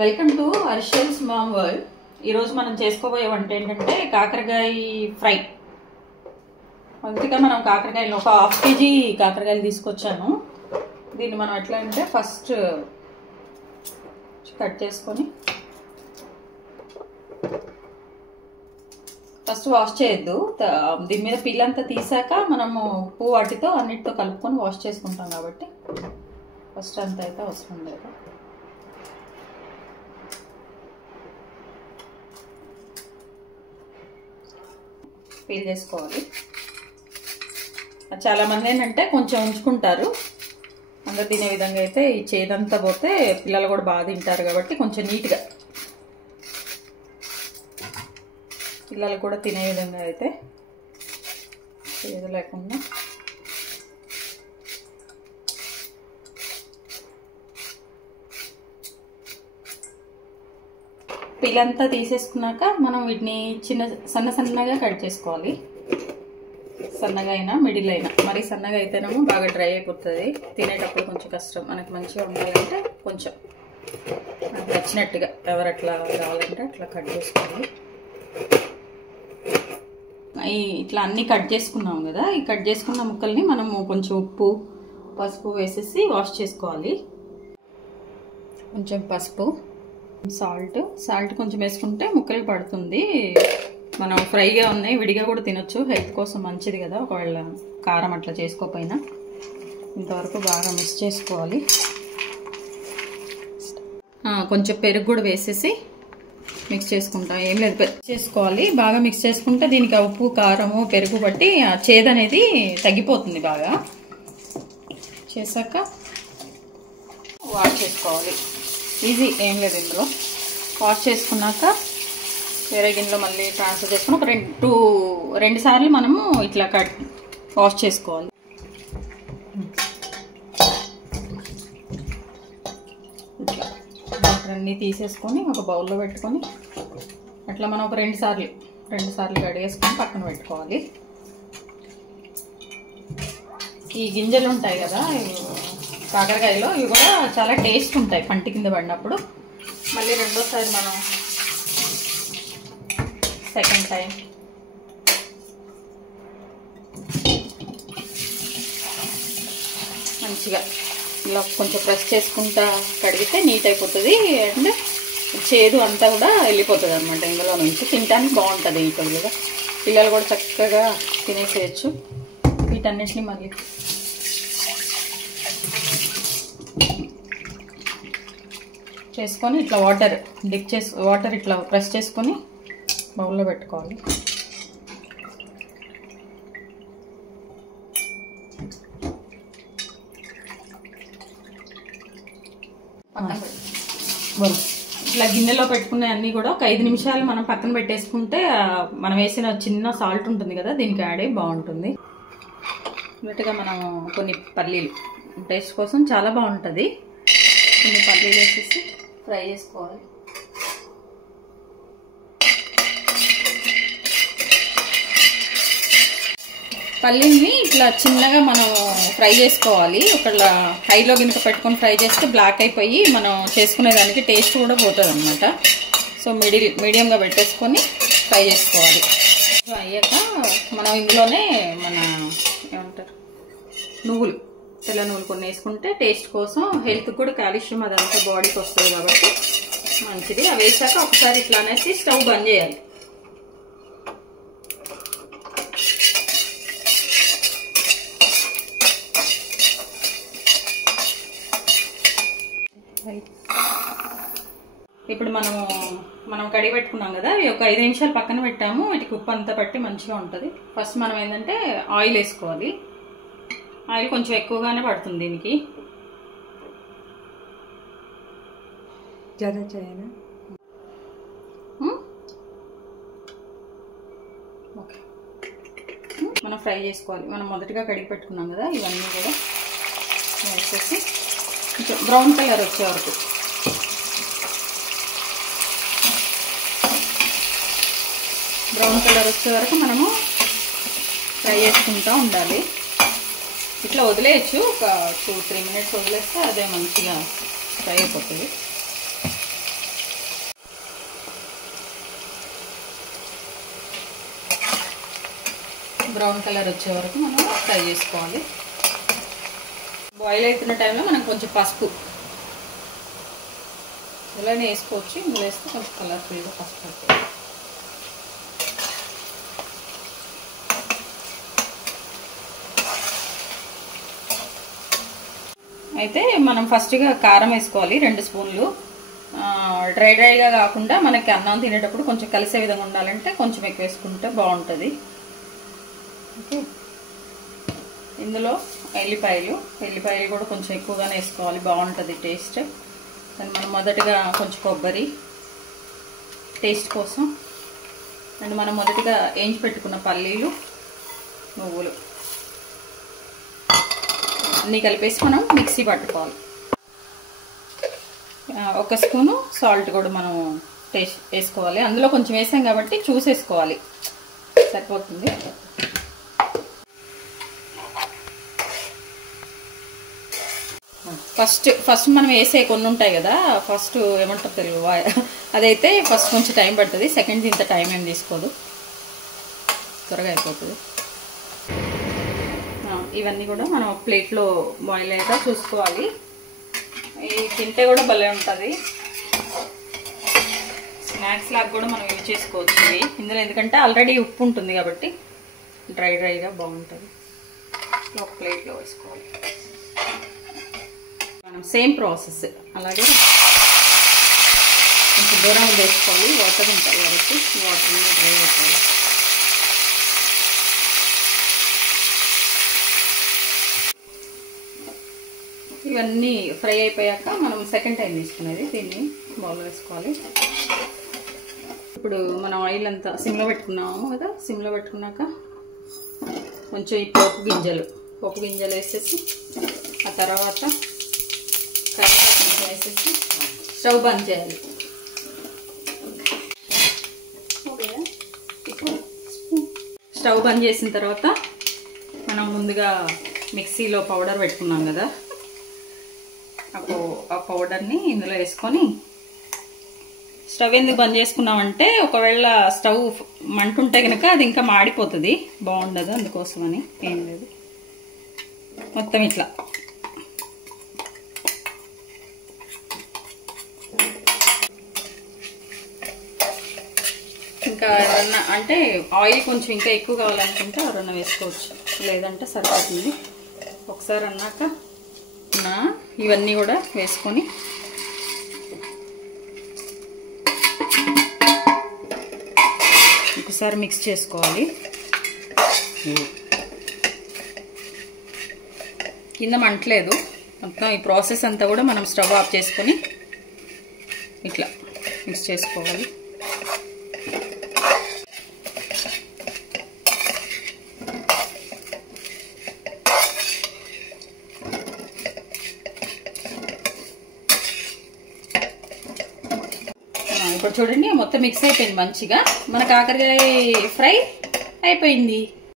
Welcome to Harshal's mom world. ఈరోజు మనం చేసుకోబోయే వంట ఏంటంటే కాకరకాయ ఫ్రై. అందుకే మనం కాకరకాయలు ఒక 1/2 kg కాకరకాయలు తీసుకొచ్చాను. దీన్ని మనం ఎట్లా అంటే ఫస్ట్ కట్ చేసుకొని ఫస్ట్ వాష్ చేయొద్దు. దీని మీద పిల్లంతా తీసాక మనము ఉప్పు వాటితో అన్నిటితో కలుపుకొని వాష్ చేసుకుంటాం కాబట్టి ఫస్ట్ అంత అయితే అవసరం లేదు. పీల్ చేసుకోవాలి. చాలా మంది ఏంటంటే కొంచెం ఉంచుకుంటారు, అందరు తినే విధంగా అయితే ఈ చేదంతా పోతే పిల్లలు కూడా బాగా తింటారు కాబట్టి కొంచెం నీట్గా పిల్లలు కూడా తినే విధంగా అయితే చేదు లేకుండా పిల్లంతా తీసేసుకున్నాక మనం వీటిని సన్నగా కట్ చేసుకోవాలి. సన్నగా అయినా మిడిల్ అయినా, మరి సన్నగా అయితేనేమో బాగా డ్రై అయిపోతుంది, తినేటప్పుడు కొంచెం కష్టం. మనకి మంచిగా ఉండాలంటే కొంచెం మనకు నచ్చినట్టుగా ఎవరు అట్లా కావాలంటే అట్లా కట్ చేసుకోవాలి. ఇట్లా అన్నీ కట్ చేసుకున్నాం కదా, ఈ కట్ చేసుకున్న ముక్కల్ని మనము కొంచెం ఉప్పు పసుపు వేసేసి వాష్ చేసుకోవాలి. కొంచెం పసుపు, సాల్ట్ కొంచెం వేసుకుంటే ముక్కలు పడుతుంది. మనం ఫ్రైగా ఉన్నాయి, విడిగా కూడా తినొచ్చు, హెల్త్ కోసం మంచిది కదా. ఒకవేళ కారం అట్లా చేసుకోకపోయినా ఇంతవరకు బాగా మిక్స్ చేసుకోవాలి. కొంచెం పెరుగు కూడా వేసేసి మిక్స్ చేసుకుంటాం. ఏం లేదు, చేసుకోవాలి. బాగా మిక్స్ చేసుకుంటే దీనికి ఉప్పు కారము పెరుగు బట్టి ఆ చేదు అనేది తగ్గిపోతుంది. బాగా చేశాక వాష్ చేసుకోవాలి. ఈజీ, ఏం లేదు. ఇందులో వాష్ చేసుకున్నాక వేరే గిన్నెలో మళ్ళీ ట్రాన్స్ఫర్ చేసుకుని ఒక 2 సార్లు మనము ఇట్లా వాష్ చేసుకోవాలి. ఇట్లా అన్నీ తీసేసుకొని ఒక బౌల్లో పెట్టుకొని అట్లా మనం ఒక 2 సార్లు కడిగేసుకొని పక్కన పెట్టుకోవాలి. ఈ గింజలు ఉంటాయి కదా కాకరకాయలో, ఇవి కూడా చాలా టేస్ట్ ఉంటాయి పంటి కింద పడినప్పుడు. మళ్ళీ రెండోసారి మనం సెకండ్ టైం మంచిగా ఇలా కొంచెం ప్రెస్ చేసుకుంటా కడిగితే నీట్ అయిపోతుంది. అండ్ చేదు అంతా కూడా వెళ్ళిపోతుంది అన్నమాట ఇందులో నుంచి. తినడానికి బాగుంటుంది. ఈక్వల్గా పిల్లలు కూడా చక్కగా తినేసేయచ్చు. వీటన్నిటిని మళ్ళీ చేసుకొని ఇట్లా వాటర్ ఇట్లా ప్రెస్ చేసుకొని బౌల్లో పెట్టుకోవాలి. ఇట్లా గిన్నెలో పెట్టుకున్న అన్నీ కూడా ఒక 5 నిమిషాలు మనం పక్కన పెట్టేసుకుంటే మనం వేసిన చిన్న సాల్ట్ ఉంటుంది కదా, దీనికి యాడ్ అయ్యి బాగుంటుంది. అన్నట్టుగా మనం కొన్ని పల్లీలు టేస్ట్ కోసం చాలా బాగుంటుంది. కొన్ని పల్లీలు వేసేసి ఫ్రై చేసుకోవాలి. పల్లీని ఇట్లా చిన్నగా మనం ఫ్రై చేసుకోవాలి. ఒకళ్ళ హైలో గినక పెట్టుకొని ఫ్రై చేస్తే బ్లాక్ అయిపోయి మనం చేసుకునేదానికి టేస్ట్ కూడా పోతుంది అన్నమాట. సో మీడియంగా పెట్టేసుకొని ఫ్రై చేసుకోవాలి. అయ్యాక మనం ఇందులోనే మన ఏమంటారు తెల్ల నువ్వులు కొన్ని వేసుకుంటే టేస్ట్ కోసం, హెల్త్ కూడా కాల్షియం అదంతా బాడీకి వస్తుంది కాబట్టి మంచిది. అవి వేసాక ఒకసారి ఇట్లా అనేసి స్టవ్ బంద్ చేయాలి. ఇప్పుడు మనం కడిగి పెట్టుకున్నాం కదా, ఈ ఒక 5 నిమిషాలు పక్కన పెట్టాము. వీటికి ఉప్పు అంతా పట్టి మంచిగా ఉంటుంది. ఫస్ట్ మనం ఏంటంటే ఆయిల్ వేసుకోవాలి. ఆయిల్ కొంచెం ఎక్కువగానే పడుతుంది దీనికి. ఓకే, మనం ఫ్రై చేసుకోవాలి. మనం మొదటిగా కడిగి పెట్టుకున్నాం కదా, ఇవన్నీ కూడా వేసేసి కొంచెం బ్రౌన్ కలర్ వచ్చే వరకు మనము ఫ్రై చేసుకుంటూ ఉండాలి. ఇట్లా వదిలేయచ్చు, ఒక 2-3 మినిట్స్ వదిలేస్తే అదే మంచిగా ఫ్రై అయిపోతుంది. బ్రౌన్ కలర్ వచ్చే వరకు మనం ఫ్రై చేసుకోవాలి. బాయిల్ అవుతున్న టైంలో మనం కొంచెం పసుపు ఇలానే వేసుకోవచ్చు. ఇందులో వేస్తే కొంచెం కలర్ఫుల్గా పసుపు పడుతుంది. అయితే మనం ఫస్ట్గా కారం వేసుకోవాలి 2 స్పూన్లు. డ్రైగా కాకుండా మనకి అన్నం తినేటప్పుడు కొంచెం కలిసే విధంగా ఉండాలంటే కొంచెం ఎక్కువ వేసుకుంటే బాగుంటుంది. ఓకే, ఇందులో ఎల్లిపాయలు కూడా కొంచెం ఎక్కువగానే వేసుకోవాలి, బాగుంటుంది టేస్ట్. దాన్ని మనం మొదటగా కొంచెం కొబ్బరి టేస్ట్ కోసం, అండ్ మనం మొదటిగా వేయించి పెట్టుకున్న పల్లీలు, నువ్వులు అన్నీ కలిపేసి మనం మిక్సీ పట్టుకోవాలి. 1 స్పూను సాల్ట్ కూడా మనం టేస్ట్ వేసుకోవాలి. అందులో కొంచెం వేసాం కాబట్టి చూసేసుకోవాలి, సరిపోతుంది. ఫస్ట్ మనం వేసే కొన్ని ఉంటాయి కదా, ఫస్ట్ ఏమంటారు తెలుగు అదైతే ఫస్ట్ కొంచెం టైం పడుతుంది. సెకండ్ ఇంత టైం ఏం తీసుకోదు, త్వరగా అయిపోతుంది. ఇవన్నీ కూడా మనం ప్లేట్లో బాయిల్ అయ్యాక చూసుకోవాలి. ఇది తింటే కూడా భలే ఉంటుంది, స్నాక్స్ లాగా కూడా మనం యూజ్ చేసుకోవచ్చు ఇవి ఇందులో. ఎందుకంటే ఆల్రెడీ ఉప్పు ఉంటుంది కాబట్టి డ్రైగా బాగుంటుంది. ఒక ప్లేట్లో వేసుకోవాలి. మనం సేమ్ ప్రాసెస్ అలాగే కొంచెం దూరం వేసుకోవాలి, వాటర్ ఉంటాయి కాబట్టి వాటర్ డ్రై అయిపోవాలి. ఇవన్నీ ఫ్రై అయిపోయాక మనం సెకండ్ టైం తీసుకునేది దీన్ని బౌల్లో వేసుకోవాలి. ఇప్పుడు మనం ఆయిల్ అంతా సిమ్లో పెట్టుకున్నాము కదా, సిమ్లో పెట్టుకున్నాక కొంచెం ఈ పోపు గింజలు వేసేసి, ఆ తర్వాత కరివేపాకు వేసేసి స్టవ్ బంద్ చేయాలి. స్టవ్ బంద్ చేసిన తర్వాత మనం ముందుగా మిక్సీలో పౌడర్ పెట్టుకున్నాం కదా, ఆ పౌడర్ని ఇందులో వేసుకొని, స్టవ్ ఎందుకు బంద్ చేసుకున్నామంటే ఒకవేళ స్టవ్ మంటుంటే కనుక అది ఇంకా మాడిపోతుంది, బాగుండదు, అందుకోసమని. ఏం లేదు, మొత్తం ఇట్లా ఇంకా ఎవరన్నా అంటే ఆయిల్ కొంచెం ఇంకా ఎక్కువ కావాలనుకుంటే ఎవరన్నా వేసుకోవచ్చు, లేదంటే సరిపోతుంది. ఒకసారి అన్నాక ఇవన్నీ కూడా వేసుకొని ఒకసారి మిక్స్ చేసుకోవాలి. కింద మంటలేదు, మొత్తం ఈ ప్రాసెస్ అంతా కూడా మనం స్టవ్ ఆఫ్ చేసుకొని ఇట్లా మిక్స్ చేసుకోవాలి. ఇప్పుడు చూడండి మొత్తం మిక్స్ అయిపోయింది మంచిగా, మన కాకరకాయ ఫ్రై అయిపోయింది.